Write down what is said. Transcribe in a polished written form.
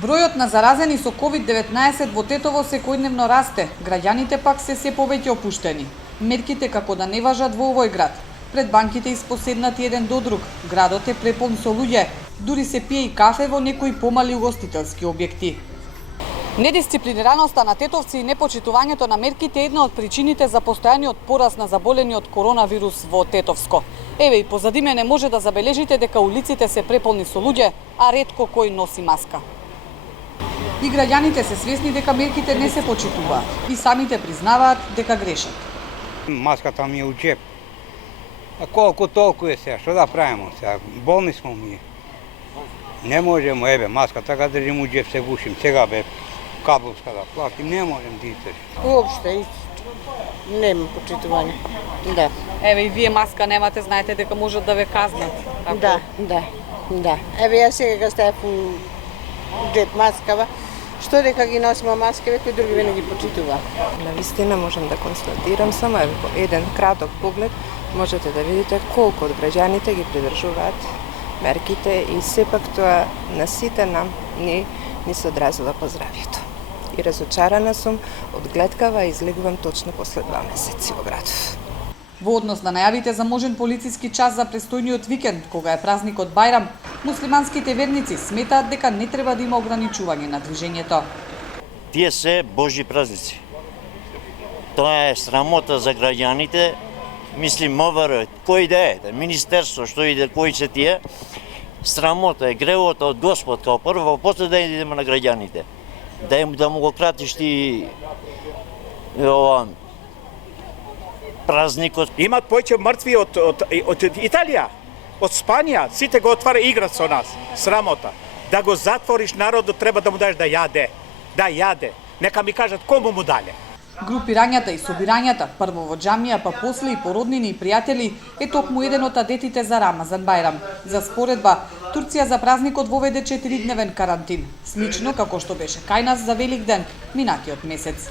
Бројот на заразени со COVID-19 во Тетово секојдневно расте, граѓаните пак се повеќе опуштени. Мерките како да не важат во овој град. Пред банките испоседнати еден до друг, градот е препон со луѓе, дури се пие и кафе во некои помали угостителски објекти. Недисциплинираноста на тетовци и непочитувањето на мерките е една од причините за постојаниот пораст на заболени од коронавирус во Тетовско. Еве и позади мене може да забележите дека улиците се преполни со луѓе, а ретко кој носи маска. И граѓаните се свесни дека мерките не се почитуваат и самите признаваат дека грешат. Маската ми е у џеп. А колку толку е сега, што да правиме сега? Болни смо ми. Не можемо, маска така држим у џеп, се бушим. Сега кабелска да платим, не можем да издržим. Уопште нема почитување. Да. Еве и вие маска немате, знаете дека можат да ве казнат. Да. Еве јас сега ставам у џеп маскава, што дека ги носиме маските, кои други не ги почитува. На вистина можам да констатирам само во еден краток поглед можете да видите колку од граѓаните ги придржуваат мерките и сепак тоа на сите нам ни се одразила по здравјето. И разочарана сум од гледкава и излегувам точно после 2 месеци во градов. Во однос на најавите за можен полициски час за престојниот викенд, кога е празникот Бајрам, муслиманските верници сметаат дека не треба да има ограничување на движењето. Тие се Божји празници. Тоа е срамота за граѓаните. Мислим, МВР, кој да е, министерство, што иде, кои се тие, срамота е, гревота од Господ, као прво, после да идеме на граѓаните. Да му го кратиш ти празникот. Имат повеќе мртви од Италија, од Спанија, сите го отвара играт со нас. Срамота. Да го затвориш народот, треба да му дадеш да јаде. Да јаде. Нека ми кажат кому му дале. Групирањата и собирањата, прво во џамија, па после и породнини и пријатели, е токму еден од адетите за Рамазан Бајрам. За споредба, Турција за празникот воведе 4-дневен карантин, слично како што беше кај нас за Великден минатиот месец.